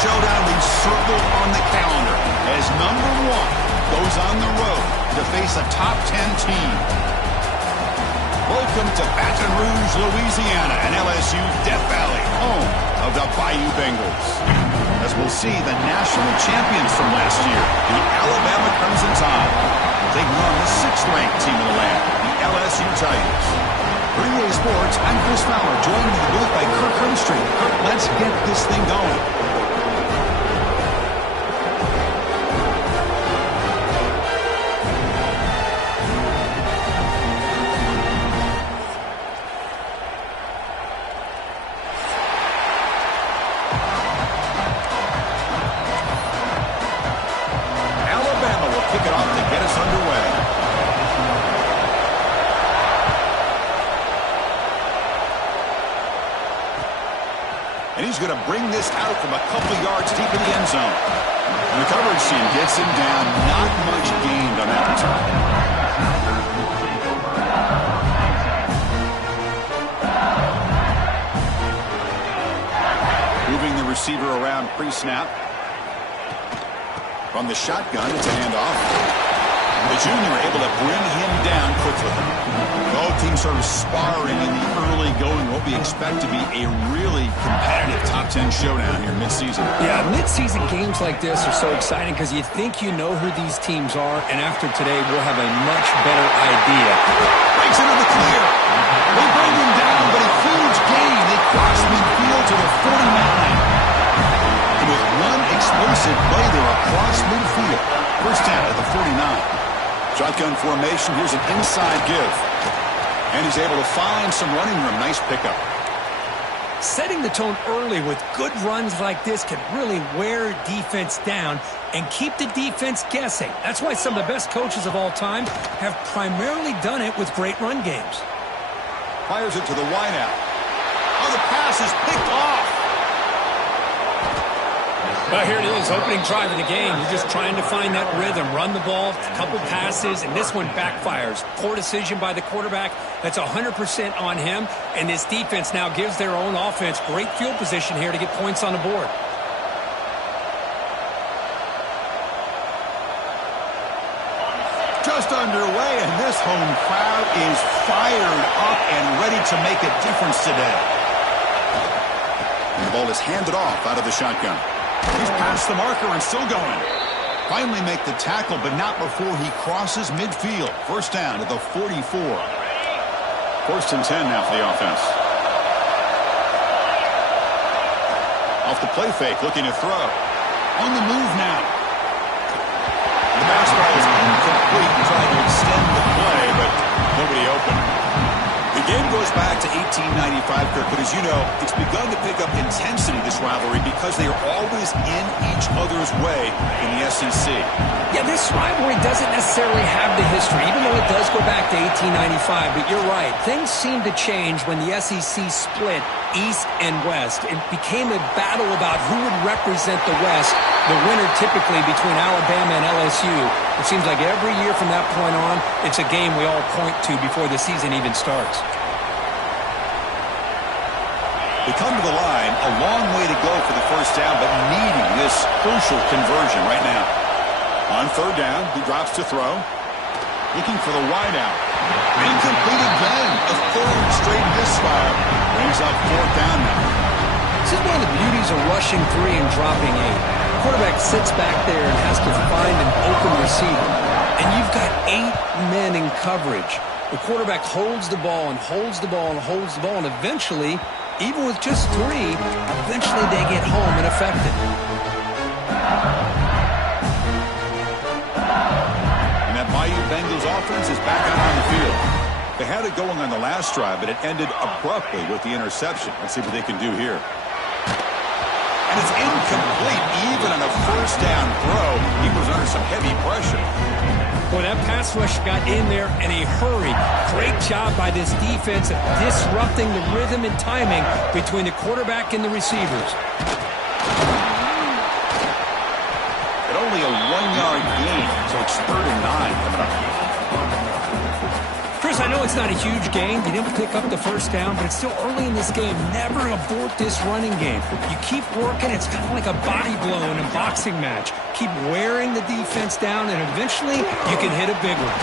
showdown we've circled on the calendar as number 1 goes on the road to face a top 10 team. Welcome to Baton Rouge, Louisiana, and LSU Death Valley, home of the Bayou Bengals. As we'll see the national champions from last year, the Alabama Crimson Tide, taking on the 6th-ranked team in the land, the LSU Tigers. For EA Sports, I'm Chris Fowler, joined in the booth by Kirk Hermstreet. Kirk, let's get this thing going. Alabama will kick it off to get us underway. And he's going to bring this out from a couple yards deep in the end zone. And the coverage team gets him down. Not much gained on that return. Moving the receiver around pre-snap. From the shotgun, it's a handoff. The junior able to bring him down quickly. Both teams sort of sparring in the early going. What we expect to be a really competitive top 10 showdown here mid-season. Yeah, mid-season games like this are so exciting because you think you know who these teams are, and after today, we'll have a much better idea. Breaks into the clear. They bring him down, but a huge gain. They cross midfield to the 49. And with one explosive play, they're across midfield. First down at the 49. Shotgun formation. Here's an inside give. And he's able to find some running room. Nice pickup. Setting the tone early with good runs like this can really wear defense down and keep the defense guessing. That's why some of the best coaches of all time have primarily done it with great run games. Fires it to the wideout. Oh, the pass is picked off. Well, here it is, opening drive of the game. You're just trying to find that rhythm, run the ball, a couple passes, and this one backfires. Poor decision by the quarterback. That's 100% on him, and this defense now gives their own offense great field position here to get points on the board. Just underway, and this home crowd is fired up and ready to make a difference today. And the ball is handed off out of the shotgun. He's past the marker and still going. Finally make the tackle, but not before he crosses midfield. First down to the 44. First and 10 now for the offense. Off the play fake, looking to throw. On the move now. The basketball is incomplete, trying to extend the play, but nobody open. The game goes back to 1895, Kirk, but as you know, it's begun to pick up intensity, this rivalry, because they are always in each other's way in the SEC. Yeah, this rivalry doesn't necessarily have the history, even though it does go back to 1895, but you're right. Things seemed to change when the SEC split East and West. It became a battle about who would represent the West, the winner typically between Alabama and LSU. It seems like every year from that point on, it's a game we all point to before the season even starts. They come to the line, a long way to go for the first down, but needing this crucial conversion right now. On third down, he drops to throw. Looking for the wideout. Incomplete again. A third straight misfire. Brings up fourth down now. This is one of the beauties of rushing 3 and dropping 8. The quarterback sits back there and has to find an open receiver. And you've got 8 men in coverage. The quarterback holds the ball and holds the ball and holds the ball, and eventually, even with just 3, eventually they get home and affected. And that Bayou Bengals offense is back out on the field. They had it going on the last drive, but it ended abruptly with the interception. Let's see what they can do here. And it's incomplete, even on a first down throw. He was under some heavy pressure. Well, that pass rush got in there in a hurry. Great job by this defense of disrupting the rhythm and timing between the quarterback and the receivers. At only a 1-yard gain, so it's 3rd and 9 coming up. Chris, Chris, I know it's not a huge gain. You didn't pick up the first down, but it's still early in this game. Never abort this running game. You keep working. It's kind of like a body blow in a boxing match. Keep wearing the defense down, and eventually you can hit a big one.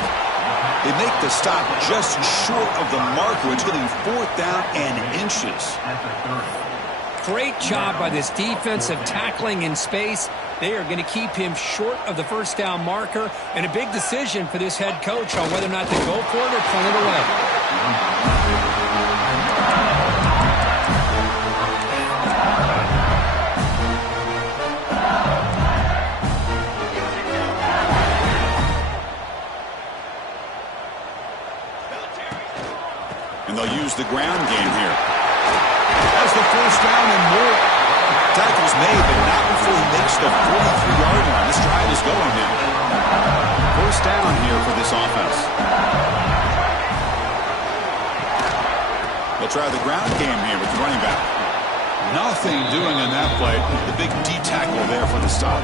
They make the stop just short of the marker. It's going to be 4th down and inches. Great job by this defensive tackling in space. They are going to keep him short of the first down marker, and a big decision for this head coach on whether or not to go for it or punt it away. And they'll use the ground game here. That's the first down and more. Tackle's made, but not before he makes the 43-yard line. This drive is going now. First down here for this offense. They'll try the ground game here with the running back. Nothing doing on that play. The big D tackle there for the stop.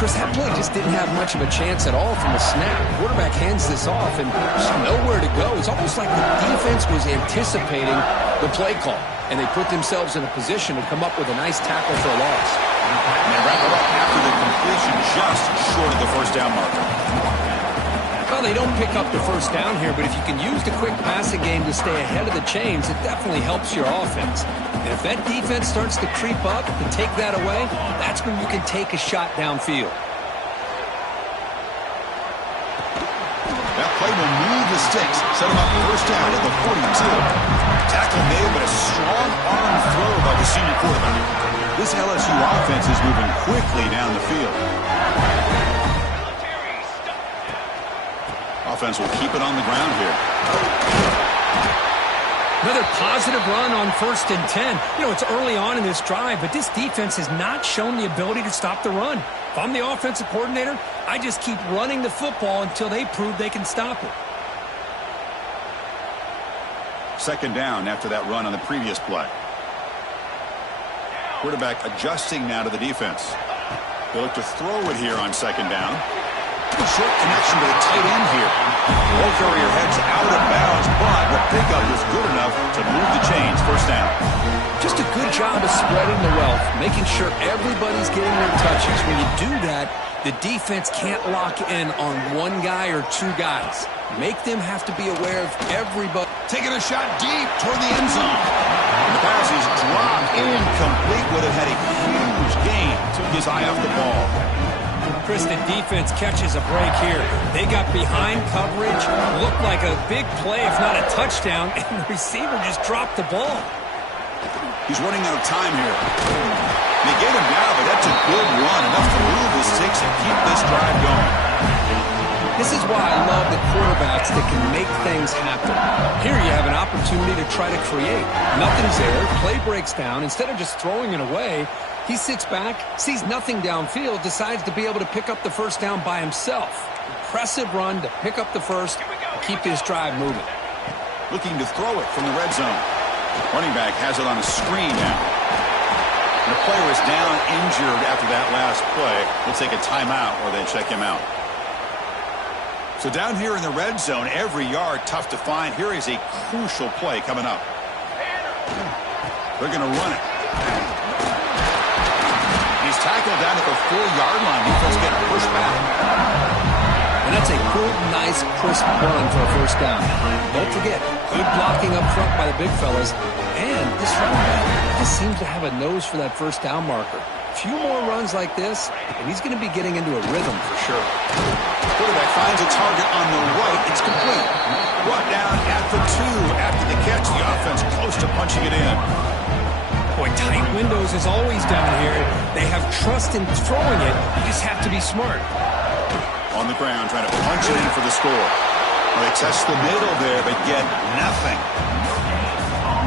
Chris, that play just didn't have much of a chance at all from the snap. The quarterback hands this off, and there's nowhere to go. It's almost like the defense was anticipating the play call, and they put themselves in a position to come up with a nice tackle for a loss. And they wrap it up after the completion just short of the first down marker. Well, they don't pick up the first down here, but if you can use the quick passing game to stay ahead of the chains, it definitely helps your offense. And if that defense starts to creep up and take that away, that's when you can take a shot downfield. That play will move the sticks, set them up first down at the 42. Tackle made, but a strong arm throw by the senior quarterback. This LSU offense is moving quickly down the field. Offense will keep it on the ground here. Another positive run on 1st and 10. You know, it's early on in this drive, but this defense has not shown the ability to stop the run. If I'm the offensive coordinator, I just keep running the football until they prove they can stop it. 2nd down after that run on the previous play. Quarterback adjusting now to the defense. They look to throw it here on 2nd down. A short connection to the tight end here. Ball carrier heads out of bounds, but the pickup is good enough to move the chains. First down. Just a good job of spreading the wealth, making sure everybody's getting their touches. When you do that, the defense can't lock in on one guy or two guys. Make them have to be aware of everybody. Taking a shot deep toward the end zone. And the pass is dropped incomplete. Would have had a huge gain. Took his eye off the ball. Chris, the defense catches a break here. They got behind coverage, looked like a big play, if not a touchdown, and the receiver just dropped the ball. He's running out of time here. They get him down, but that's a good run. Enough to move the sticks and keep this drive going. This is why I love the quarterbacks that can make things happen. Here you have an opportunity to try to create. Nothing's there. Play breaks down. Instead of just throwing it away, he sits back, sees nothing downfield, decides to be able to pick up the first down by himself. Impressive run to pick up the first, keep this drive moving. Looking to throw it from the red zone. Running back has it on a screen now. And the player is down injured after that last play. We'll take a timeout or they check him out. So down here in the red zone, every yard tough to find. Here is a crucial play coming up. They're going to run it. He's tackled down at the 4-yard line. Defense getting pushed back. And that's a good, nice, crisp run for a first down. Don't forget, good blocking up front by the big fellas. And this running back just seems to have a nose for that first down marker. A few more runs like this, and he's going to be getting into a rhythm for sure. Quarterback finds a target on the right. It's complete. Brought down at the 2 after the catch. The offense close to punching it in. Boy, tight windows is always down here. They have trust in throwing it. You just have to be smart. On the ground, trying to punch it in for the score. Well, they test the middle there, but get nothing.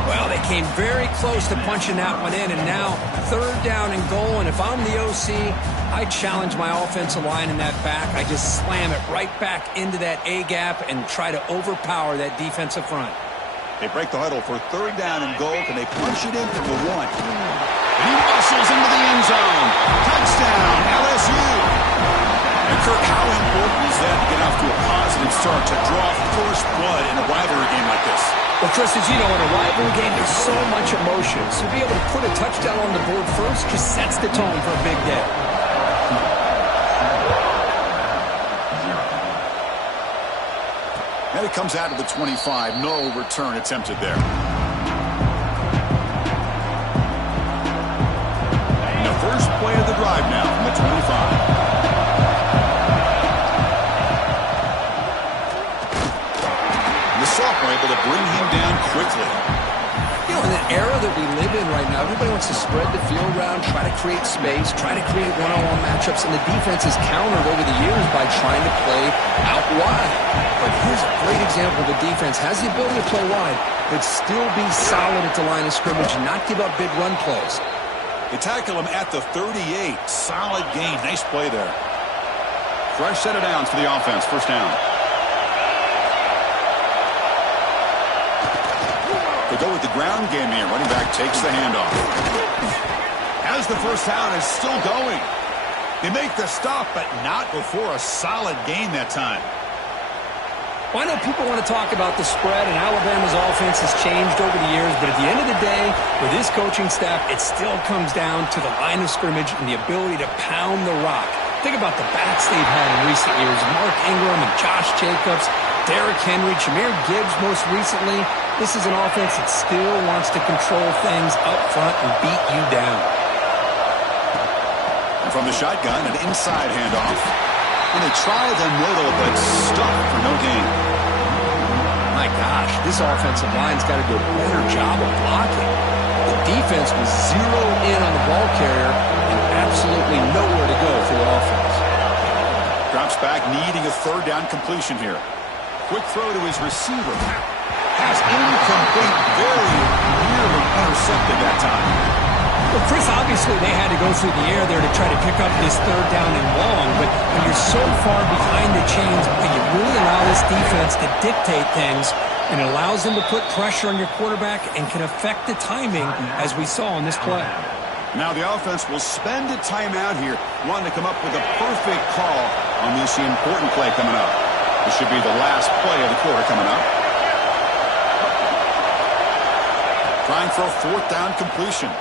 Well, they came very close to punching that one in, and now 3rd down and goal. And if I'm the OC, I challenge my offensive line in that back. I just slam it right back into that A-gap and try to overpower that defensive front. They break the huddle for 3rd down and goal. Can they punch it in from the 1? And he muscles into the end zone. Touchdown, LSU. And Kirk, how important is that to get off to a positive start, to draw first blood in a rivalry game like this? Well, Chris, as you know, in a rivalry game, there's so much emotion. So to be able to put a touchdown on the board first just sets the tone for a big day. And it comes out of the 25. No return attempted there. And the first play of the drive now from the 25. Are able to bring him down quickly. You know, in the era that we live in right now, everybody wants to spread the field around, try to create space, try to create one-on-one matchups, and the defense has countered over the years by trying to play out wide. But here's a great example. The defense has the ability to play wide, but still be solid at the line of scrimmage and not give up big run plays. They tackle him at the 38. Solid gain. Nice play there. Fresh set of downs for the offense. First down. They go with the ground game here. Running back takes the handoff. As the first down is still going. They make the stop, but not before a solid gain that time. Well, I know people want to talk about the spread, and Alabama's offense has changed over the years, but at the end of the day, with this coaching staff, it still comes down to the line of scrimmage and the ability to pound the rock. Think about the backs they've had in recent years. Mark Ingram and Josh Jacobs, Derrick Henry, Jahmyr Gibbs most recently. This is an offense that still wants to control things up front and beat you down. And from the shotgun, an inside handoff. And they try the middle, but stuck for no gain. My gosh, this offensive line's got to do a better job of blocking. The defense was zeroed in on the ball carrier and absolutely nowhere to go for the offense. Drops back, needing a third down completion here. Quick throw to his receiver. Pass incomplete, very nearly intercepted that time. Well, Chris, obviously they had to go through the air there to try to pick up this third down and long, but when you're so far behind the chains, you really allow this defense to dictate things, and it allows them to put pressure on your quarterback and can affect the timing, as we saw on this play. Now the offense will spend a timeout here, wanting to come up with a perfect call on this important play coming up. This should be the last play of the quarter coming up. Trying for a fourth down completion. And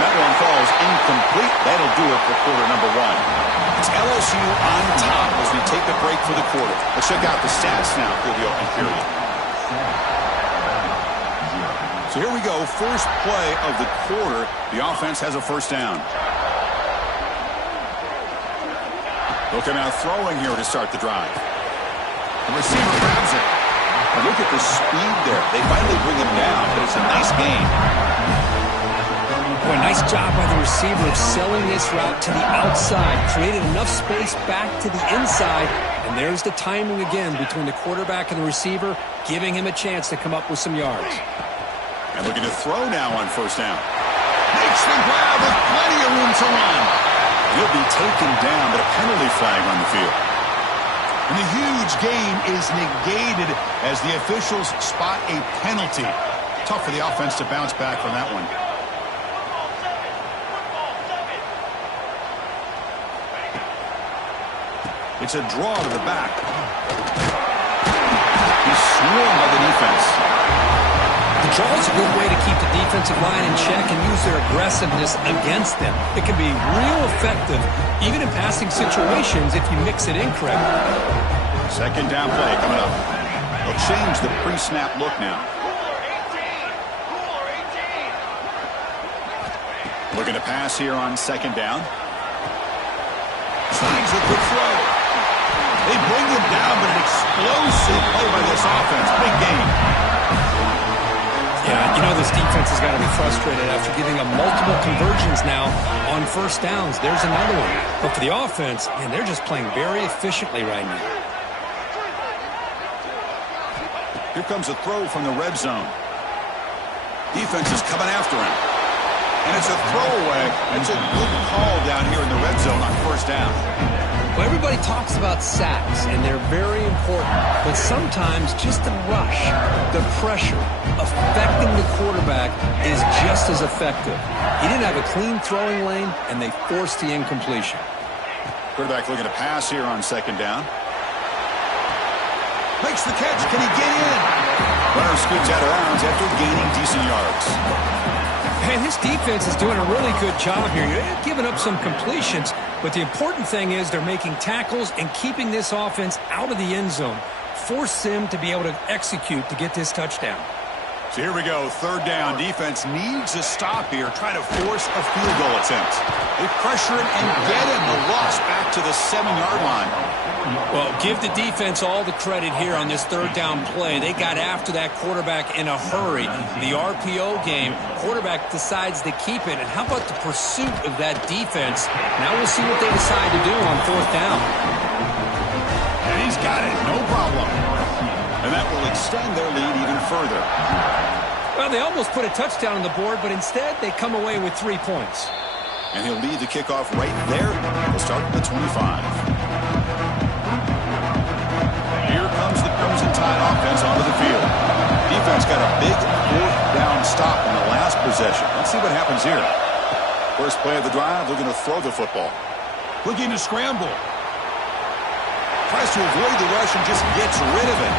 that one falls incomplete. That'll do it for quarter number one. It's LSU on top as we take a break for the quarter. Let's check out the stats now for the opening period. So here we go. First play of the quarter. The offense has a first down. They'll come out throwing here to start the drive. The receiver grabs it. And look at the speed there. They finally bring him down, but it's a nice gain. Boy, nice job by the receiver of selling this route to the outside. Created enough space back to the inside. And there's the timing again between the quarterback and the receiver, giving him a chance to come up with some yards. And looking to throw now on first down. Makes the grab with plenty of room to run. He'll be taken down, but a penalty flag on the field. And the huge gain is negated as the officials spot a penalty. Tough for the offense to bounce back from that one. It's a draw to the back. He's swarmed by the defense. The draw is a good way to keep the defensive line in check and use their aggressiveness against them. It can be real effective, even in passing situations, if you mix it in correctly. Second down play coming up. They'll change the pre-snap look now. Looking to pass here on second down. Slides a quick throw. They bring him down, but an explosive play by this offense. Big game. Yeah, you know this defense has got to be frustrated after giving up multiple conversions now on first downs. There's another one. But for the offense, man, they're just playing very efficiently right now. Here comes a throw from the red zone. Defense is coming after him. And it's a throwaway. It's a good call down here in the red zone on first down. Well, everybody talks about sacks, and they're very important. But sometimes just the rush, the pressure, affecting the quarterback is just as effective. He didn't have a clean throwing lane, and they forced the incompletion. Quarterback looking to pass here on second down. Makes the catch. Can he get in? Runner scoots out of bounds after gaining decent yards. And this defense is doing a really good job here. You're giving up some completions, but the important thing is they're making tackles and keeping this offense out of the end zone. Force them to be able to execute to get this touchdown. So here we go, third down. Defense needs a stop here. Try to force a field goal attempt. They pressure him and get him. The loss back to the 7-yard line. Well, give the defense all the credit here on this third down play. They got after that quarterback in a hurry. The RPO game, quarterback decides to keep it. And how about the pursuit of that defense? Now we'll see what they decide to do on fourth down. And he's got it, no problem. And that will extend their lead even further. Well, they almost put a touchdown on the board, but instead they come away with 3 points. And he'll lead the kickoff right there. We'll start at the 25. Here comes the Crimson Tide offense onto the field. Defense got a big fourth down stop in the last possession. Let's see what happens here. First play of the drive, looking to throw the football. Looking to scramble. Tries to avoid the rush and just gets rid of it.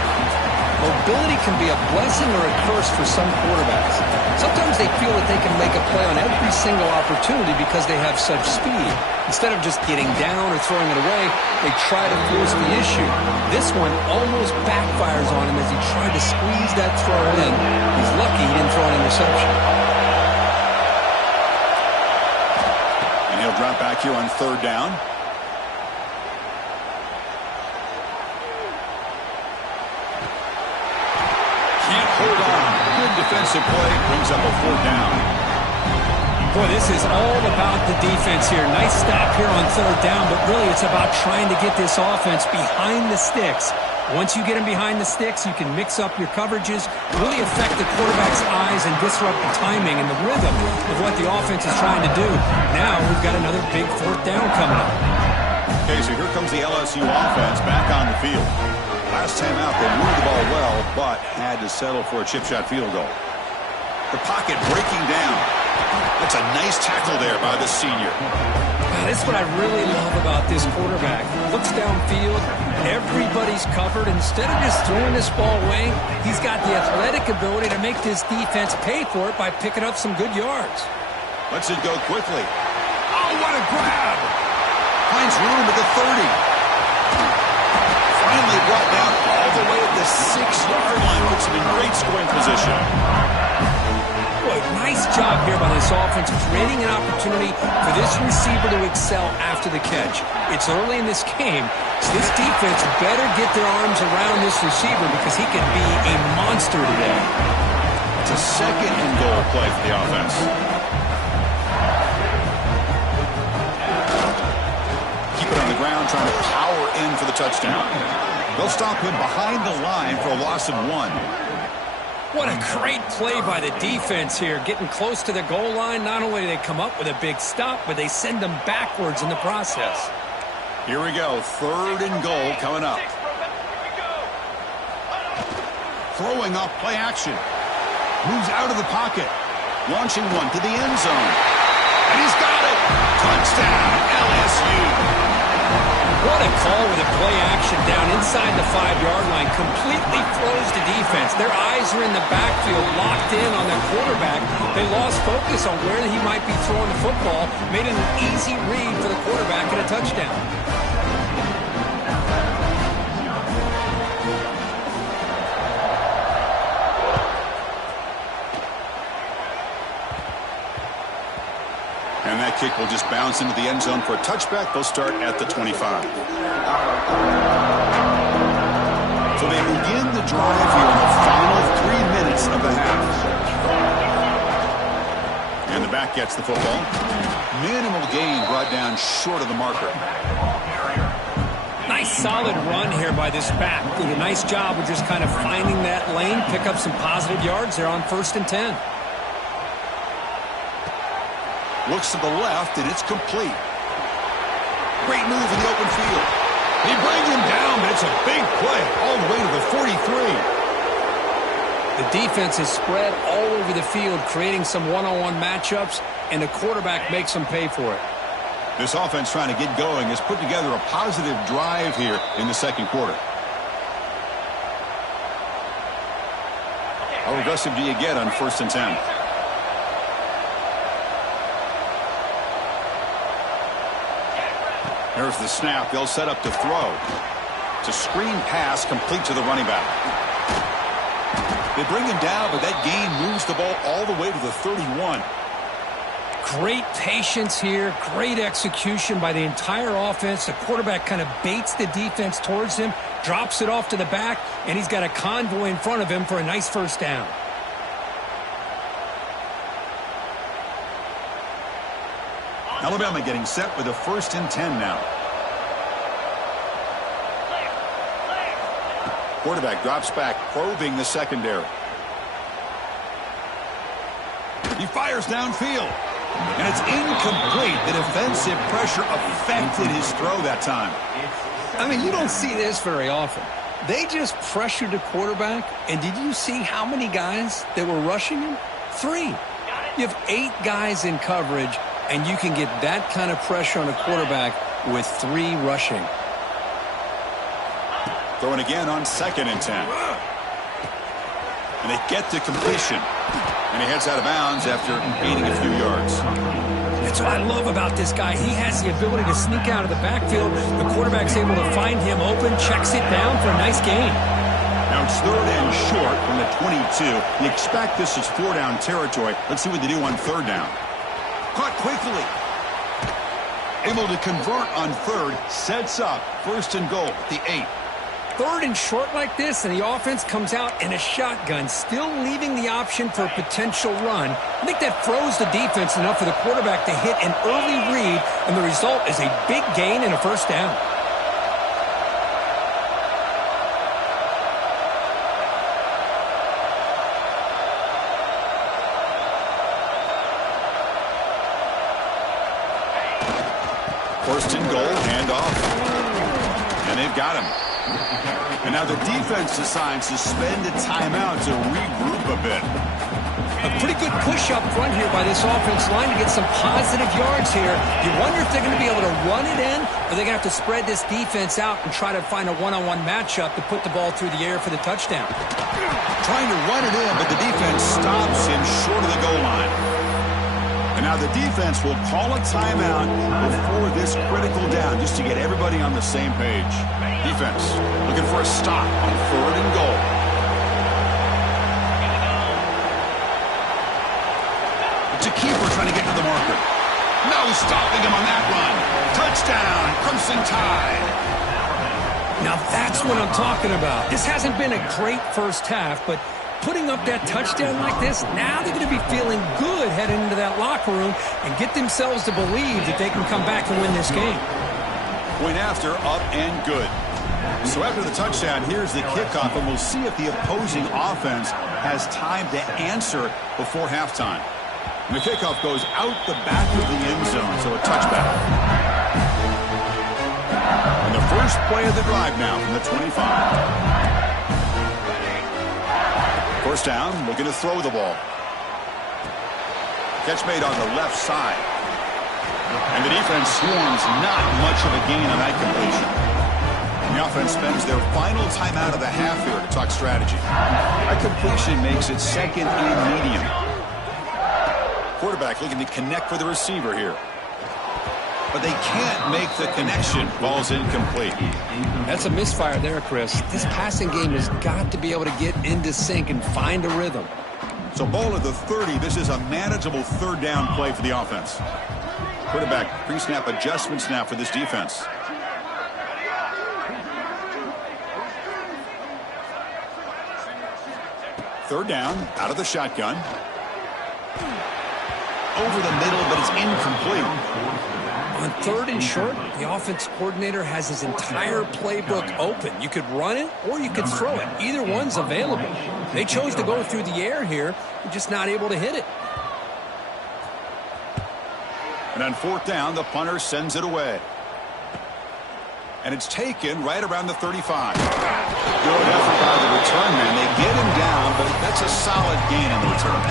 Mobility can be a blessing or a curse for some quarterbacks. Sometimes they feel that they can make a play on every single opportunity because they have such speed. Instead of just getting down or throwing it away, they try to force the issue. This one almost backfires on him as he tried to squeeze that throw in. He's lucky he didn't throw an interception. And he'll drop back here on third down. Can't hold on. Good defensive play. Brings up a fourth down. Boy, this is all about the defense here. Nice stop here on third down, but really it's about trying to get this offense behind the sticks. Once you get them behind the sticks, you can mix up your coverages, really affect the quarterback's eyes and disrupt the timing and the rhythm of what the offense is trying to do. Now we've got another big fourth down coming up. Okay, so here comes the LSU offense back on the field. Last time out, they moved the ball well, but had to settle for a chip shot field goal. The pocket breaking down. That's a nice tackle there by the senior. That's what I really love about this quarterback. Looks downfield, everybody's covered. Instead of just throwing this ball away, he's got the athletic ability to make this defense pay for it by picking up some good yards. Lets it go quickly. Oh, what a grab! Finds room at the 30. Finally brought down all the way at the 6-yard line. Puts him in great scoring position. Boy, nice job here by this offense, creating an opportunity for this receiver to excel after the catch. It's early in this game, so this defense better get their arms around this receiver because he could be a monster today. It's a second and goal play for the offense. Keep it on the ground, trying to power in for the touchdown. They'll stop him behind the line for a loss of 1. What a great play by the defense here. Getting close to the goal line, not only do they come up with a big stop, but they send them backwards in the process. Here we go, third and goal coming up. Throwing off play action. Moves out of the pocket. Launching one to the end zone. And he's got it. Touchdown, LSU. What a call with a play action down inside the 5-yard line. Completely throws the defense. Their eyes are in the backfield, locked in on the quarterback. They lost focus on where he might be throwing the football. Made an easy read for the quarterback and a touchdown. And that kick will just bounce into the end zone for a touchback. They'll start at the 25. So they begin the drive here in the final 3 minutes of the half. And the back gets the football. Minimal gain brought down short of the marker. Nice solid run here by this back. Did a nice job of just kind of finding that lane, pick up some positive yards there on 1st and 10. Looks to the left, and it's complete. Great move in the open field. They bring him down, but it's a big play all the way to the 43. The defense is spread all over the field, creating some one-on-one matchups, and the quarterback makes them pay for it. This offense trying to get going has put together a positive drive here in the second quarter. How aggressive do you get on 1st and 10? There's the snap. They'll set up to throw. It's a screen pass complete to the running back. They bring him down, but that gain moves the ball all the way to the 31. Great patience here. Great execution by the entire offense. The quarterback kind of baits the defense towards him, drops it off to the back, and he's got a convoy in front of him for a nice first down. Alabama getting set with a 1st and 10 now. Quarterback drops back, probing the secondary. He fires downfield. And it's incomplete. The defensive pressure affected his throw that time. I mean, you don't see this very often. They just pressured the quarterback, and did you see how many guys that were rushing him? 3. You have 8 guys in coverage, and you can get that kind of pressure on a quarterback with 3 rushing. Throwing again on 2nd and 10. And they get to completion. And he heads out of bounds after gaining a few yards. That's what I love about this guy. He has the ability to sneak out of the backfield. The quarterback's able to find him open, checks it down for a nice gain. Now it's 3rd and short from the 22. You expect this is 4-down territory. Let's see what they do on 3rd down. Caught quickly. Able to convert on 3rd. Sets up 1st and goal at the 8. 3rd and short like this, and the offense comes out in a shotgun, still leaving the option for a potential run. I think that throws the defense enough for the quarterback to hit an early read, and the result is a big gain and a first down. First and goal, handoff. And they've got him. And now the defense decides to spend a timeout to regroup a bit. A pretty good push up front here by this offense line to get some positive yards here. You wonder if they're going to be able to run it in, or they're going to have to spread this defense out and try to find a one-on-one matchup to put the ball through the air for the touchdown. Trying to run it in, but the defense stops him short of the goal line. And now the defense will call a timeout before this critical down, just to get everybody on the same page. Defense looking for a stop on 3rd and goal. It's a keeper trying to get to the marker. No stopping him on that run. Touchdown, Crimson Tide. Now that's what I'm talking about. This hasn't been a great first half, but putting up that touchdown like this, now they're going to be feeling good heading into that locker room and get themselves to believe that they can come back and win this game. Point after, up and good. So after the touchdown, here's the kickoff, and we'll see if the opposing offense has time to answer before halftime. And the kickoff goes out the back of the end zone, so a touchback. And the first play of the drive now from the 25. First down, looking to throw the ball. Catch made on the left side. And the defense swarms, not much of a gain on that completion. And the offense spends their final timeout of the half here to talk strategy. That completion makes it 2nd and medium. Quarterback looking to connect with the receiver here. But they can't make the connection. Ball's incomplete. That's a misfire there, Chris. This passing game has got to be able to get into sync and find a rhythm. So ball at the 30. This is a manageable 3rd down play for the offense. Quarterback pre-snap adjustment snap for this defense. Third down, out of the shotgun. Over the middle, but it's incomplete. On 3rd and short, the offense coordinator has his entire playbook open. You could run it or you could throw it. Either one's available. They chose to go through the air here. They're just not able to hit it. And on 4th down, the punter sends it away. And it's taken right around the 35. Good effort by the return man. They get him down, but that's a solid gain in the return.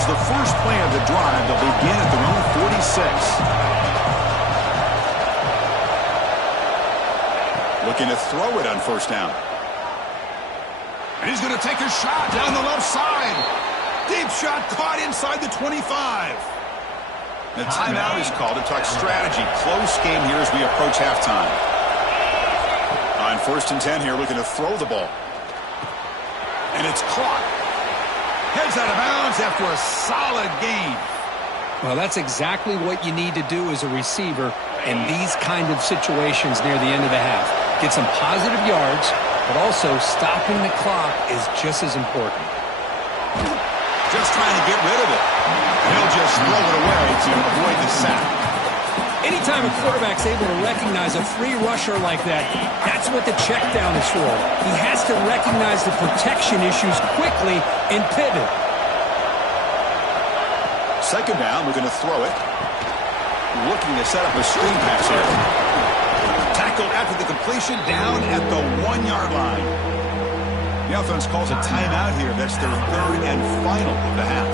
Here's the first play of the drive. They'll begin at their own 46. Looking to throw it on first down. And he's going to take a shot down the left side. Deep shot caught inside the 25. The timeout is called to talk strategy. Close game here as we approach halftime. On first and 10 here, looking to throw the ball. And it's caught. Heads out of bounds after a solid gain. Well, that's exactly what you need to do as a receiver in these kind of situations near the end of the half. Get some positive yards, but also stopping the clock is just as important. Just trying to get rid of it. And he'll just throw it away to avoid the sack. Anytime a quarterback's able to recognize a free rusher like that, that's what the check down is for. He has to recognize the protection issues quickly and pivot. Second down, we're going to throw it. Looking to set up a screen pass here. Tackled after the completion, down at the 1-yard line. The offense calls a timeout here. That's their third and final of the half.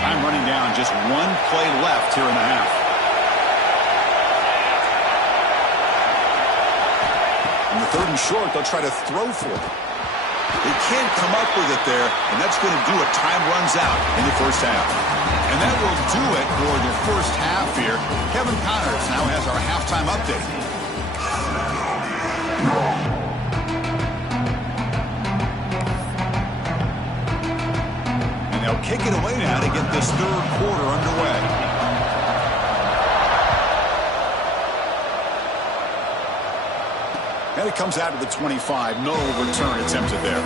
Time running down. Just one play left here in the half. On the third and short, they'll try to throw for it. They can't come up with it there, and that's going to do it. Time runs out in the first half. And that will do it for the first half here. Kevin Connors now has our halftime update. And they'll kick it away now to get this third quarter underway. And it comes out to the 25. No return attempted there.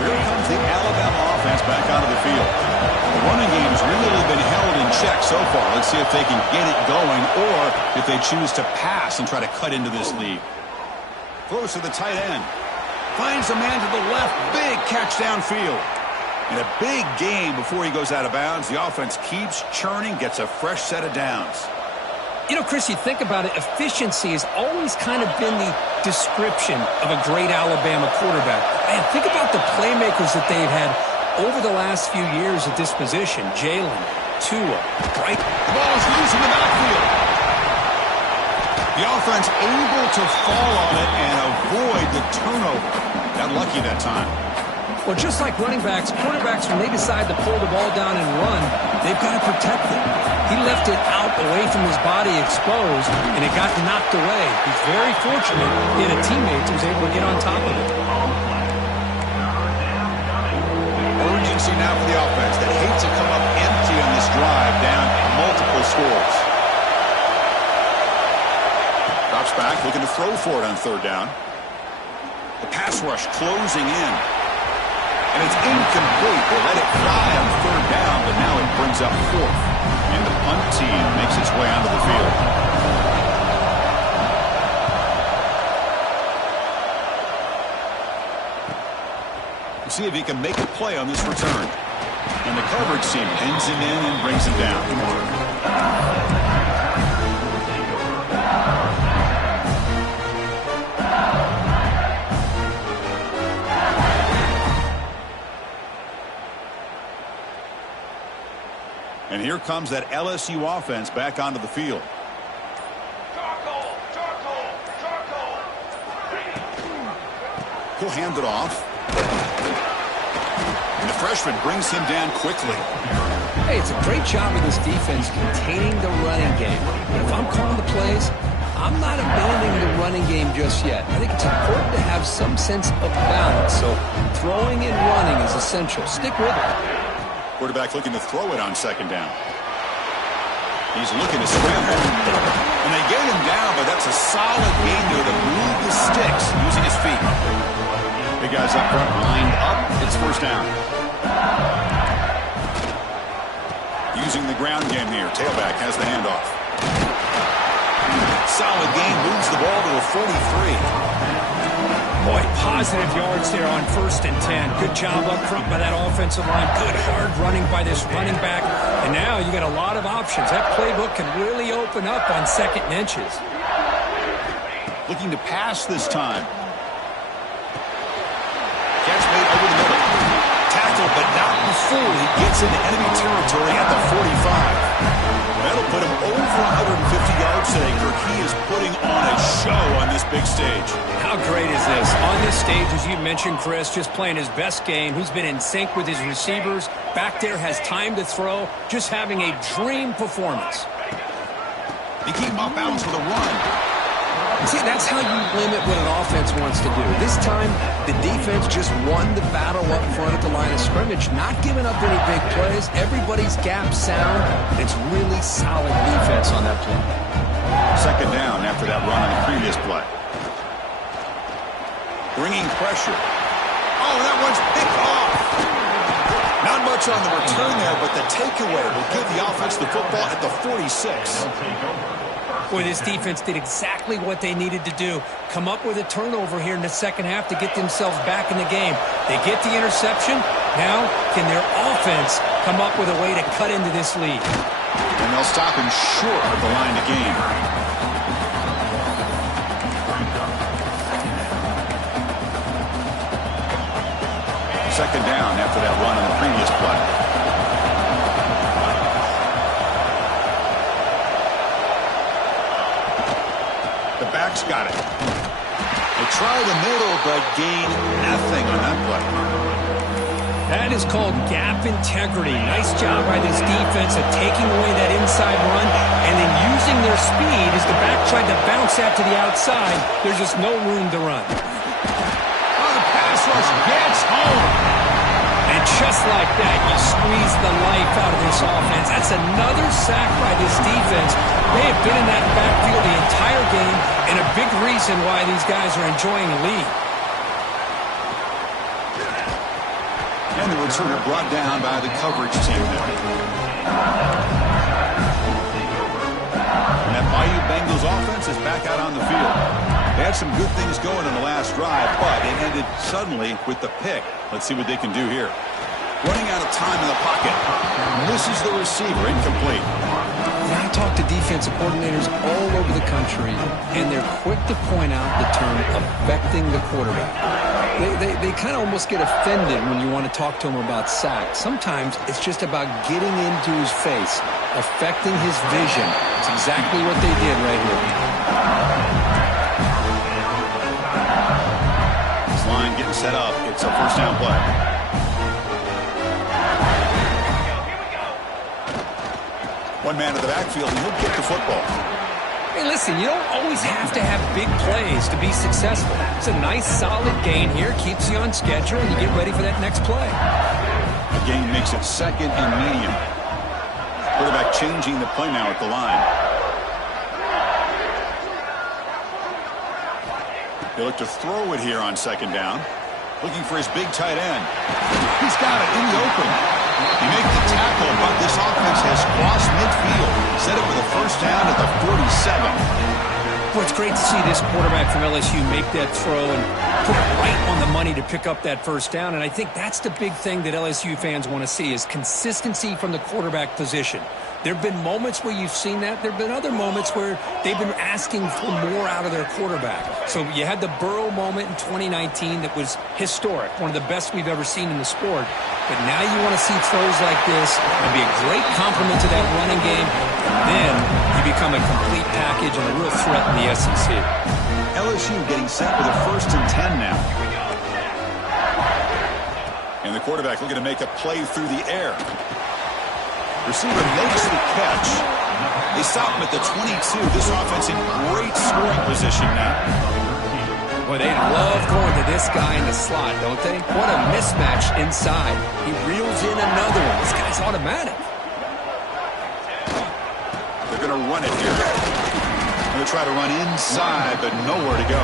Here comes the Alabama offense back onto the field. The running game's really been held in check so far. Let's see if they can get it going or if they choose to pass and try to cut into this lead. Close to the tight end. Finds a man to the left. Big catch downfield. In a big game before he goes out of bounds, the offense keeps churning, gets a fresh set of downs. You know, Chris, you think about it, efficiency has always kind of been the description of a great Alabama quarterback. Man, think about the playmakers that they've had over the last few years at this position. Jalen, Tua, right? The ball is loose in the backfield. The offense able to fall on it and avoid the turnover. Got lucky that time. Well, just like running backs, quarterbacks, when they decide to pull the ball down and run, they've got to protect it. He left it out away from his body exposed, and it got knocked away. He's very fortunate he had a teammate who was able to get on top of it. Urgency now for the offense that hates to come up empty on this drive, down multiple scores. Drops back, looking to throw for it on third down. The pass rush closing in. And it's incomplete. They let it fly on third down, but now it brings up fourth. And the punt team makes its way onto the field. We'll see if he can make a play on this return. And the coverage team pins him in and brings him down. And here comes that LSU offense back onto the field. He'll hand it off. And the freshman brings him down quickly. Hey, it's a great job of this defense containing the running game. But if I'm calling the plays, I'm not abandoning the running game just yet. I think it's important to have some sense of balance. So throwing and running is essential. Stick with it. Quarterback looking to throw it on second down. He's looking to scramble. And they get him down, but that's a solid gain there to move the sticks using his feet. Big guys up front lined up. It's first down. Using the ground game here. Tailback has the handoff. Solid gain, moves the ball to the 43. Boy, positive yards there on 1st and 10. Good job up front by that offensive line. Good hard running by this running back. And now you got a lot of options. That playbook can really open up on 2nd and inches. Looking to pass this time. Catch made over the middle. Tackled, but not before he gets into enemy territory at the 45. That'll put him over 150 yards today. Kirk, he is putting on a show on this big stage. How great is this? On this stage, as you mentioned, Chris, just playing his best game. He's been in sync with his receivers. Back there, has time to throw. Just having a dream performance. They keep him off balance with a run. See, that's how you limit what an offense wants to do. This time, the defense just won the battle up front at the line of scrimmage, not giving up any big plays. Everybody's gap sound. It's really solid defense on that play. 2nd down after that run on the previous play. Bringing pressure. Oh, that one's picked off. Not much on the return there, but the takeaway will give the offense the football at the 46. Boy, this defense did exactly what they needed to do. Come up with a turnover here in the 2nd half to get themselves back in the game. They get the interception. Now, can their offense come up with a way to cut into this lead? And they'll stop him short of the line to gain. Second down after that run on the previous play. The back's got it. They try the middle, but gain nothing on that play. That is called gap integrity. Nice job by this defense of taking away that inside run and then using their speed as the back tried to bounce that to the outside. There's just no room to run. Oh, the pass rush gets home. And just like that, you squeeze the life out of this offense. That's another sack by this defense. They have been in that backfield the entire game, and a big reason why these guys are enjoying the lead. And the returner brought down by the coverage team there. And that Bayou Bengals offense is back out on the field. They had some good things going in the last drive, but it ended suddenly with the pick. Let's see what they can do here. Running out of time in the pocket. Misses the receiver, incomplete. I talk to defensive coordinators all over the country, and they're quick to point out the term affecting the quarterback. They kind of almost get offended when you want to talk to them about sacks. Sometimes it's just about getting into his face, affecting his vision. It's exactly what they did right here. This line getting set up. It's a 1st down play. One man in the backfield, and he'll get the football. Hey, listen, you don't always have to have big plays to be successful. It's a nice, solid gain here. Keeps you on schedule, and you get ready for that next play. The gain makes it 2nd and medium. Quarterback changing the play now at the line. They look to throw it here on 2nd down. Looking for his big tight end. He's got it in the open. He makes the tackle, but this offense has crossed midfield. Set it for the 1st down at the 47. Well, it's great to see this quarterback from LSU make that throw and put it right on the money to pick up that 1st down. And I think that's the big thing that LSU fans want to see is consistency from the quarterback position. There have been moments where you've seen that. There have been other moments where they've been asking for more out of their quarterback. So you had the Burrow moment in 2019 that was historic, one of the best we've ever seen in the sport. But now you want to see throws like this and be a great complement to that running game. And then you become a complete package and a real threat in the SEC. LSU getting set for the 1st and 10 now. And the quarterback looking to make a play through the air. Receiver makes the catch. They stop him at the 22. This offense in great scoring position now. Boy, they love going to this guy in the slot, don't they? What a mismatch inside. He reels in another one. This guy's automatic. They're going to run it here. Going to try to run inside, but nowhere to go.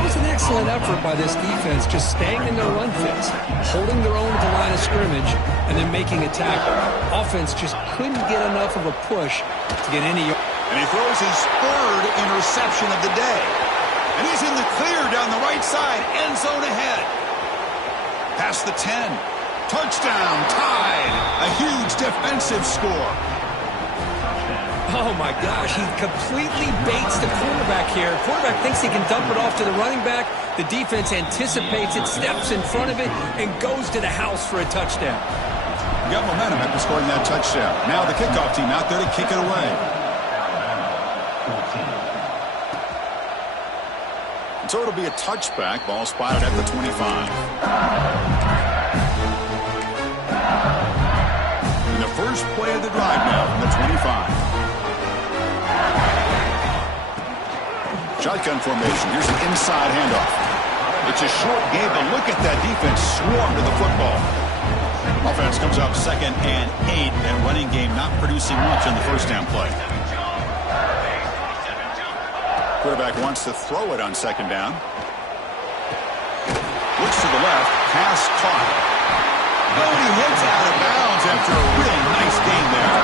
It was an excellent effort by this defense, just staying in their run fits, holding their own at the line of scrimmage, and then making a tackle. Offense just couldn't get enough of a push to get any. And he throws his 3rd interception of the day. And he's in the clear down the right side. End zone ahead. Past the 10. Touchdown. Tied. A huge defensive score. Oh, my gosh. He completely baits the quarterback here. Quarterback thinks he can dump it off to the running back. The defense anticipates it, steps in front of it, and goes to the house for a touchdown. You got momentum after scoring that touchdown. Now the kickoff team out there to kick it away. And so it'll be a touchback. Ball spotted at the 25. And the first play of the drive now from the 25. Shotgun formation. Here's an inside handoff. It's a short game, but look at that defense swarm to the football. Offense comes up 2nd and 8, and running game not producing much on the first down play. Quarterback wants to throw it on 2nd down. Looks to the left. Pass caught. Oh, and he hits out of bounds after a real nice game there.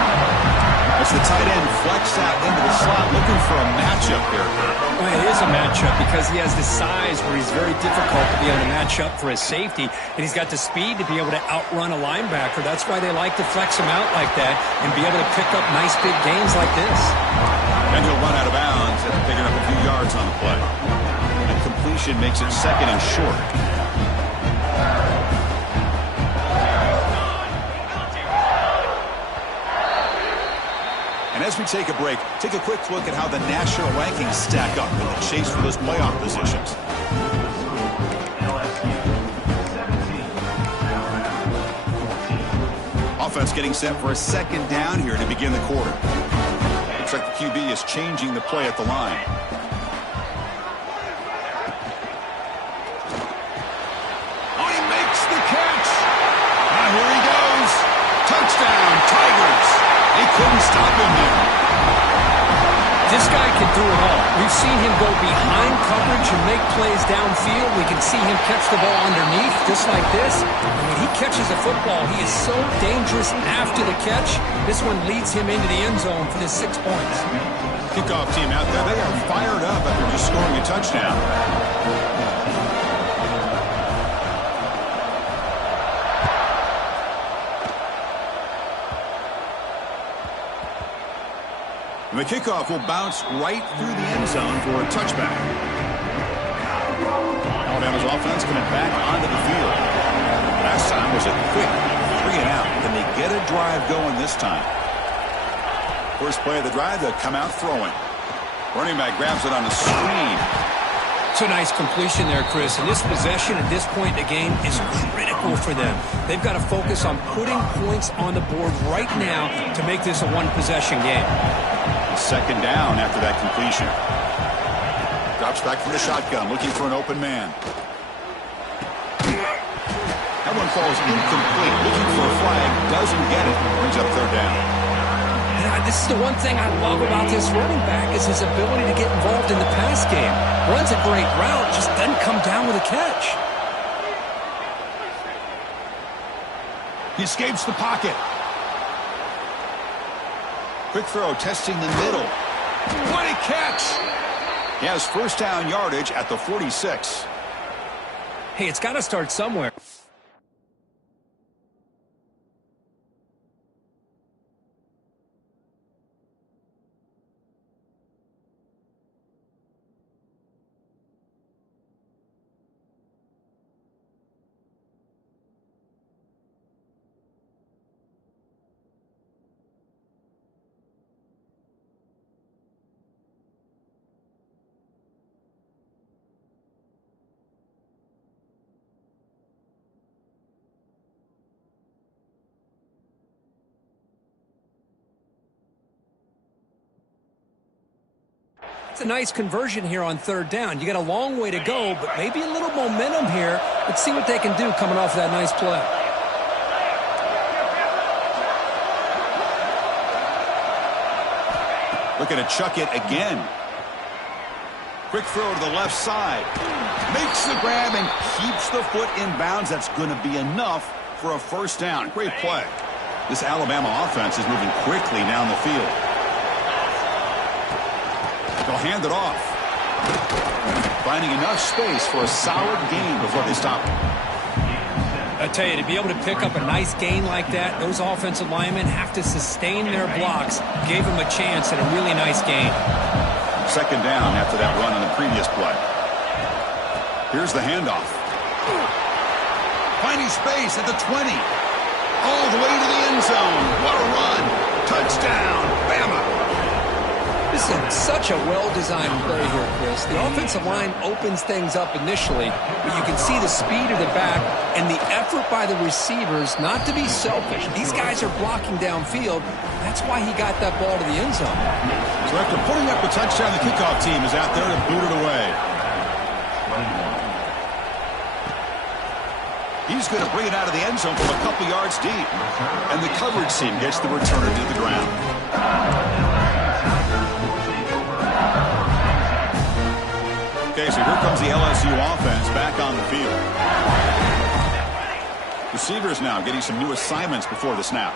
As the tight end flex out into the slot, looking for a matchup here. Well, it is a matchup because he has the size where he's very difficult to be able to match up for his safety, and he's got the speed to be able to outrun a linebacker. That's why they like to flex him out like that and be able to pick up nice big gains like this. And he'll run out of bounds after picking up a few yards on the play. And completion makes it 2nd and short. And as we take a break, take a quick look at how the national rankings stack up in the chase for those playoff positions. Offense getting set for a 2nd down here to begin the quarter. Looks like the QB is changing the play at the line. Oh, he makes the catch. Now here he goes. Touchdown, Tigers. They couldn't stop him there. This guy can do it all. We've seen him go behind coverage and make plays downfield. We can see him catch the ball underneath, just like this. And when he catches a football, he is so dangerous after the catch. This one leads him into the end zone for the 6 points. Kickoff team out there, they are fired up after just scoring a touchdown. And the kickoff will bounce right through the end zone for a touchback. Alabama's offense coming back onto the field. Last time was a quick 3-and-out. Can they get a drive going this time? First play of the drive, they'll come out throwing. Running back grabs it on the screen. It's a nice completion there, Chris. And this possession at this point in the game is critical for them. They've got to focus on putting points on the board right now to make this a one-possession game. 2nd down after that completion. Drops back from the shotgun, looking for an open man. That one falls incomplete, looking for a flag, doesn't get it, brings up 3rd down. Yeah, this is the one thing I love about this running back is his ability to get involved in the pass game. Runs a great route, just doesn't come down with a catch. He escapes the pocket. Quick throw, testing the middle. What a catch! He has 1st down yardage at the 46. Hey, it's got to start somewhere. It's a nice conversion here on 3rd down. You got a long way to go, but maybe a little momentum here. Let's see what they can do coming off that nice play. Looking to chuck it again. Quick throw to the left side. Makes the grab and keeps the foot in bounds. That's going to be enough for a 1st down. Great play. This Alabama offense is moving quickly down the field. They'll hand it off. finding enough space for a solid gain before they stop him. I tell you, to be able to pick up a nice gain like that, those offensive linemen have to sustain their blocks. Gave them a chance at a really nice gain. Second down after that run on the previous play. Here's the handoff. Finding space at the 20. All the way to the end zone. What a run. Touchdown, Bama. This is such a well-designed play here, Chris. The offensive line opens things up initially, but you can see the speed of the back and the effort by the receivers not to be selfish. These guys are blocking downfield. That's why he got that ball to the end zone. So after putting up the touchdown, the kickoff team is out there to boot it away. He's going to bring it out of the end zone from a couple yards deep. And the coverage team gets the returner to the ground. Okay, so here comes the LSU offense back on the field. Receivers now getting some new assignments before the snap.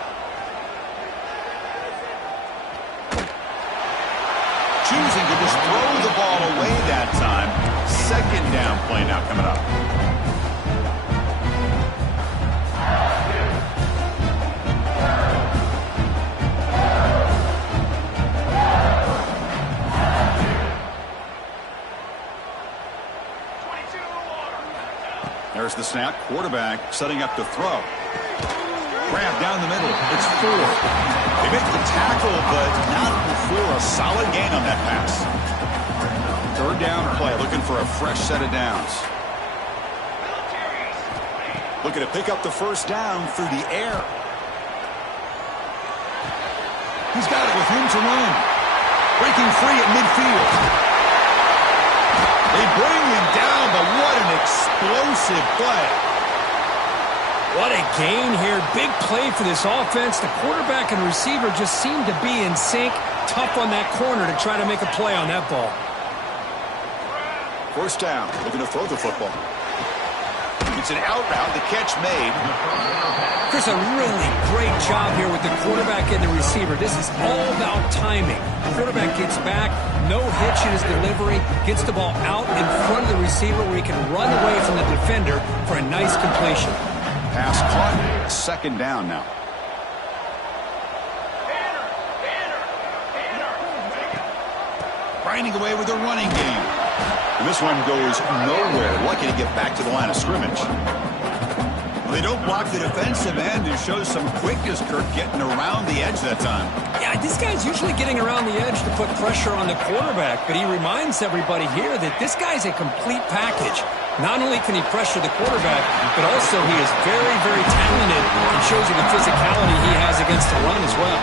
Choosing to just throw the ball away that time. Second down play now coming up. There's the snap. Quarterback setting up to throw. Grab down the middle. It's 4. They make the tackle, but not before a solid gain on that pass. Third down play, looking for a fresh set of downs. Looking to pick up the first down through the air. He's got it with room to run. Breaking free at midfield. They bring him down, but what an explosive play. What a gain here. Big play for this offense. The quarterback and receiver just seem to be in sync. Tough on that corner to try to make a play on that ball. First down. Looking to throw the football. It's an out route. The catch made. Chris, a really great job here with the quarterback and the receiver. This is all about timing. The quarterback gets back, no hitch in his delivery, gets the ball out in front of the receiver where he can run away from the defender for a nice completion. Pass caught. Second down now. Grinding away with a running game. And this one goes nowhere. Lucky to get back to the line of scrimmage. Well, they don't block the defensive end and show some quickness, Kirk, getting around the edge that time. Yeah, this guy's usually getting around the edge to put pressure on the quarterback, but he reminds everybody here that this guy's a complete package. Not only can he pressure the quarterback, but also he is very, very talented and shows you the physicality he has against the run as well.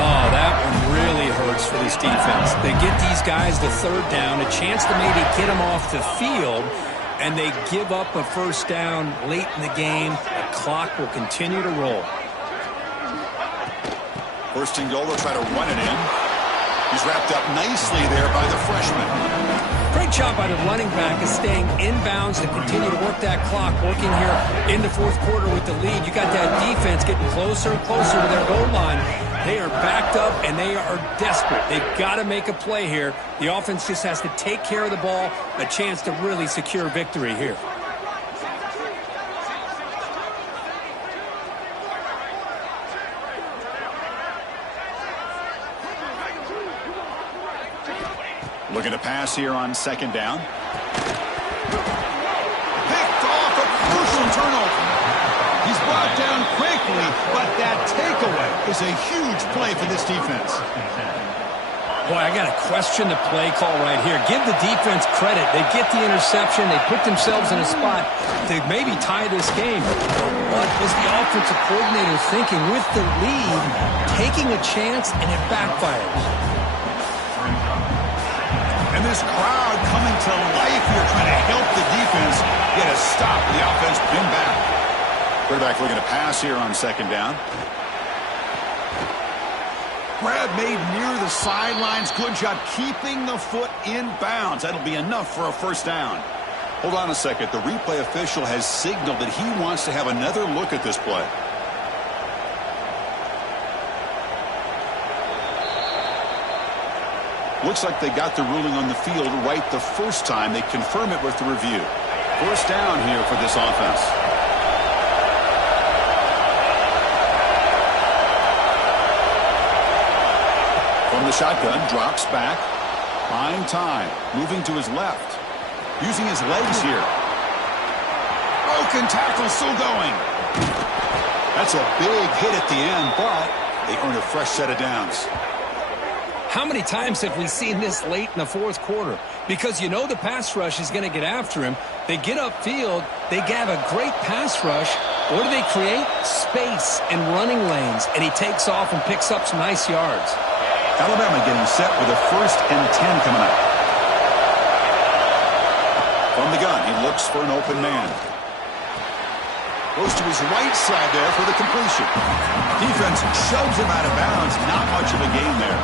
Oh, that one really hurts for this defense. They get these guys the third down, a chance to maybe get them off the field, and they give up a first down late in the game. The clock will continue to roll. First and goal, they'll try to run it in. He's wrapped up nicely there by the freshman. Great job by the running back is staying inbounds to continue to work that clock, working here in the fourth quarter with the lead. You got that defense getting closer and closer to their goal line. They are backed up, and they are desperate. They've got to make a play here. The offense just has to take care of the ball, a chance to really secure victory here. Looking to pass here on second down. Picked off, a crucial turnover. He's brought down quickly, but that takeaway is a huge play for this defense. Boy, I got to question the play call right here. Give the defense credit. They get the interception. They put themselves in a spot to maybe tie this game. What was the offensive coordinator thinking with the lead, taking a chance, and it backfires? And this crowd coming to life here, trying to help the defense get a stop. The offense pinned back. Quarterback looking to pass here on second down. Grab made near the sidelines. Good job keeping the foot in bounds. That'll be enough for a first down. Hold on a second. The replay official has signaled that he wants to have another look at this play. Looks like they got the ruling on the field right the first time. They confirm it with the review. First down here for this offense. From the shotgun, drops back. Buying time. Moving to his left. Using his legs here. Broken tackle, still going. That's a big hit at the end, but they earn a fresh set of downs. How many times have we seen this late in the fourth quarter? Because you know the pass rush is going to get after him. They get upfield, they have a great pass rush. What do they create? Space and running lanes, and he takes off and picks up some nice yards. Alabama getting set with a 1st and 10 coming up. From the gun, he looks for an open man. Goes to his right side there for the completion. Defense shoves him out of bounds. Not much of a gain there.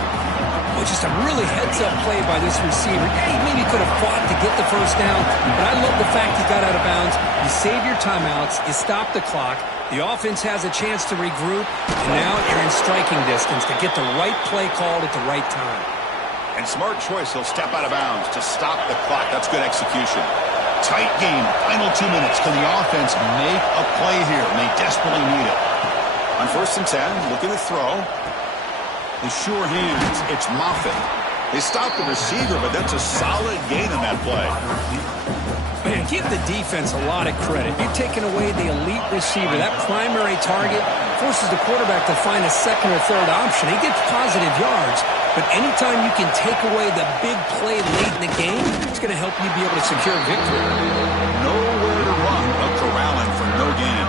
Well, just a really heads-up play by this receiver. Yeah, he maybe could have fought to get the first down, but I love the fact he got out of bounds. You save your timeouts. You stop the clock. The offense has a chance to regroup, and now you're in striking distance to get the right play called at the right time. And smart choice. He'll step out of bounds to stop the clock. That's good execution. Tight game. Final 2 minutes. Can the offense make a play here? And they desperately need it. On 1st and 10, looking to throw. The sure hands. It's Moffitt. They stop the receiver, but that's a solid gain on that play. Man, give the defense a lot of credit. You're taking away the elite receiver. That primary target forces the quarterback to find a second or third option. He gets positive yards, but anytime you can take away the big play late in the game, it's going to help you be able to secure victory. Nowhere to run, but corralling for no gain.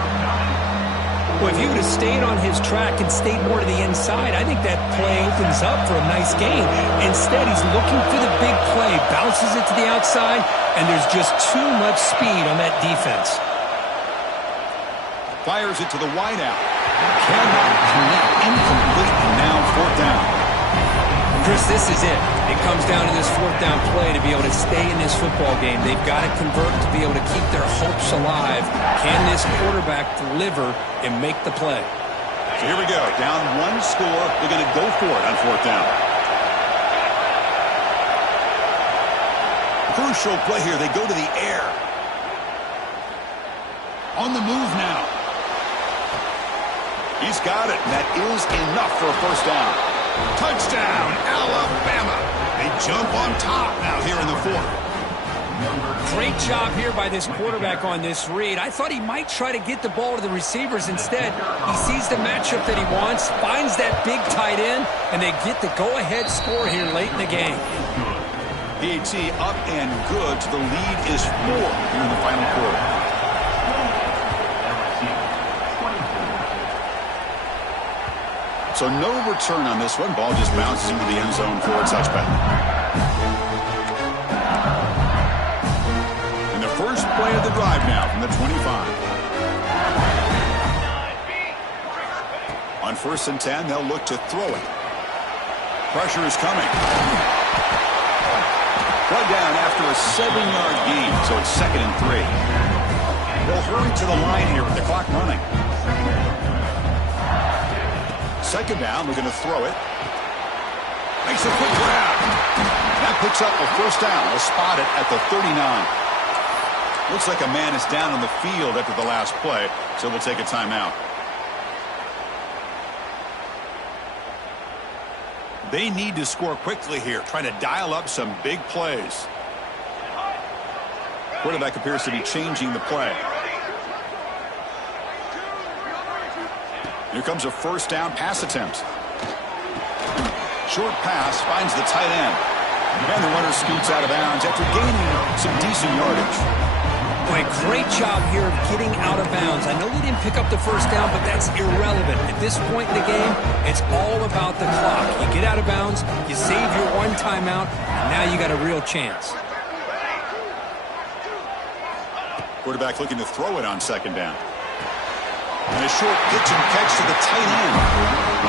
Well, if he would have stayed on his track and stayed more to the inside, I think that play opens up for a nice gain. Instead, he's looking for the big play, bounces it to the outside, and there's just too much speed on that defense. Fires it to the wideout. Cannot connect. Incomplete, and now 4th down. Chris, this is it. It comes down to this 4th down play to be able to stay in this football game. They've got to convert to be able to keep their hopes alive. Can this quarterback deliver and make the play? So here we go. Down 1 score. They're going to go for it on 4th down. Crucial play here. They go to the air. On the move now. He's got it. And that is enough for a 1st down. Touchdown, Alabama. They jump on top now here in the 4th. Great job here by this quarterback on this read. I thought he might try to get the ball to the receivers. Instead, he sees the matchup that he wants, finds that big tight end, and they get the go-ahead score here late in the game. PAT up and good. So the lead is 4 here in the final quarter. So no return on this one. Ball just bounces into the end zone for a touchback. And the first play of the drive now from the 25. On 1st and 10, they'll look to throw it. Pressure is coming. Brought down after a 7-yard gain, so it's 2nd and 3. They'll hurry to the line here with the clock running. 2nd down, looking to throw it. Makes a quick grab. That picks up a 1st down. They'll spot it at the 39. Looks like a man is down on the field after the last play, so we'll take a timeout. They need to score quickly here, trying to dial up some big plays. Quarterback appears to be changing the play. Here comes a 1st down pass attempt. Short pass finds the tight end. And the runner scoots out of bounds after gaining some decent yardage. Boy, great job here of getting out of bounds. I know they didn't pick up the 1st down, but that's irrelevant. At this point in the game, it's all about the clock. You get out of bounds, you save your 1 timeout, and now you got a real chance. Quarterback looking to throw it on 2nd down. And a short pitch and catch to the tight end.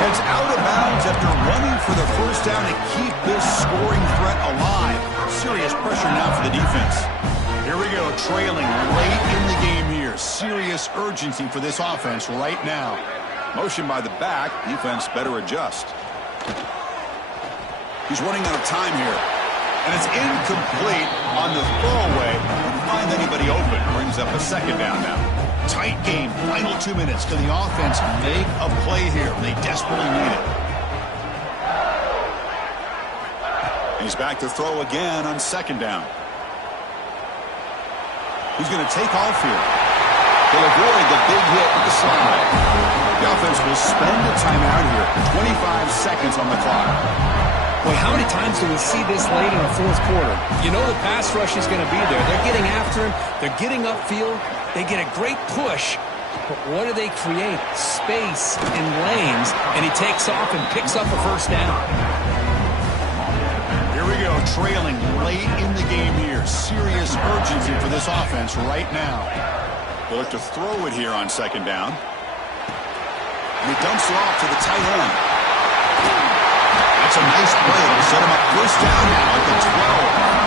Heads out of bounds after running for the 1st down to keep this scoring threat alive. Serious pressure now for the defense. Here we go, trailing late in the game here. Serious urgency for this offense right now. Motion by the back. Defense better adjust. He's running out of time here. And it's incomplete on the throwaway. Couldn't find anybody open. Brings up a second down now. Tight game. Final 2 minutes. Can the offense make a play here? They desperately need it. He's back to throw again on second down. He's going to take off here. He'll avoid the big hit with the slide. The offense will spend a timeout here. 25 seconds on the clock. Well, how many times do we see this late in the fourth quarter? You know the pass rush is going to be there. They're getting after him. They're getting upfield. They get a great push. But what do they create? Space and lanes. And he takes off and picks up a first down. Here we go, trailing late in the game here. Serious urgency for this offense right now. They look to throw it here on second down. And he dumps it off to the tight end. That's a nice play. It'll set him up first down now at the 12.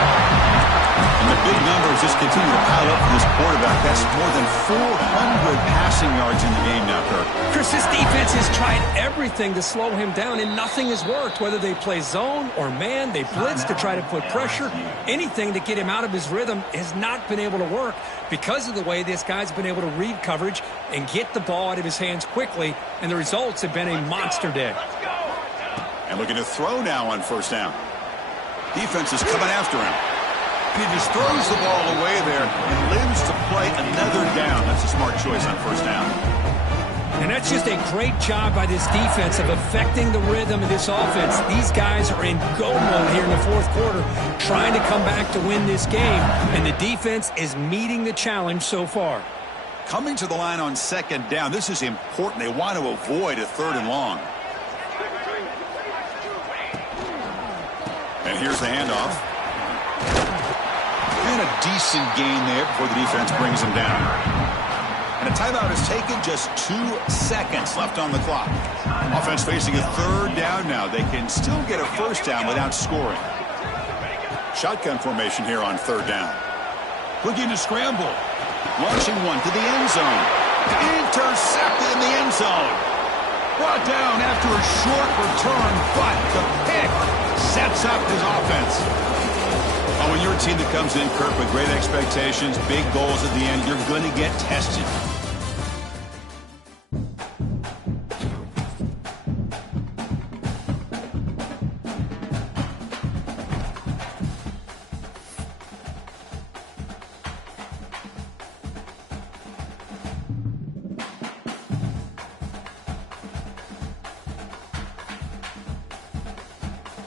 And the big numbers just continue to pile up for this quarterback. That's more than 400 passing yards in the game now, Kirk. Chris, this defense has tried everything to slow him down, and nothing has worked. Whether they play zone or man, they blitz to try to put pressure. Anything to get him out of his rhythm has not been able to work because of the way this guy's been able to read coverage and get the ball out of his hands quickly, and the results have been a monster day. And looking to throw now on first down. Defense is coming after him. And he just throws the ball away there and lives to play another down. That's a smart choice on first down. And that's just a great job by this defense of affecting the rhythm of this offense. These guys are in go mode here in the fourth quarter, trying to come back to win this game. And the defense is meeting the challenge so far. Coming to the line on second down, this is important. They want to avoid a third and long. And here's the handoff. And a decent gain there before the defense brings him down. And a timeout is taken, just 2 seconds left on the clock. Offense facing a third down now. They can still get a first down without scoring. Shotgun formation here on third down. Looking to scramble. Launching one to the end zone. Intercepted in the end zone. Brought down after a short return, but the pick sets up his offense. Oh, when you're a team that comes in, Kirk, with great expectations, big goals at the end, you're going to get tested.